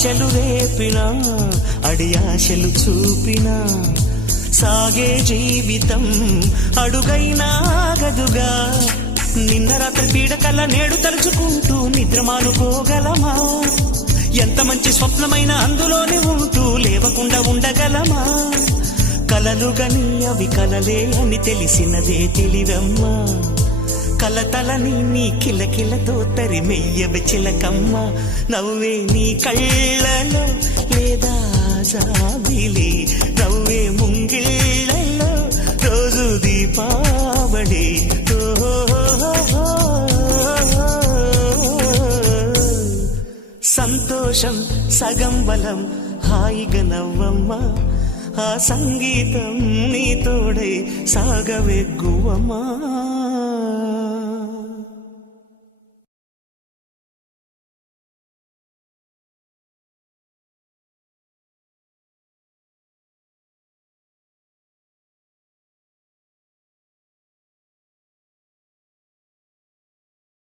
ఆశలు రేపినా అడియాశలు చూపినా సాగే జీవితం అడుగైనా ఆగదుగా. నిన్న రాత్రి పీడకల నేడు తలుచుకుంటూ నిద్రమానుకోగలమా? ఎంత మంచి స్వప్నమైన అందులోనే ఉంటూ లేవకుండా ఉండగలమా? కలలుగని అవి కలలే అని తెలిసినదే తెలివమ్మా. కలతలని నీ కిలకిలతో తరిమెయ్యవి చిలకమ్మ. నవ్వే నీ కళ్ళలో లేదా జాబిలి, నవ్వే ముంగిళ్ళలో రోజు దీపావళి. సంతోషం సగం బలం, హాయిగా నవ్వమ్మా. ఆ సంగీతం నీ తోడై సాగవెగ్గువమ్మా.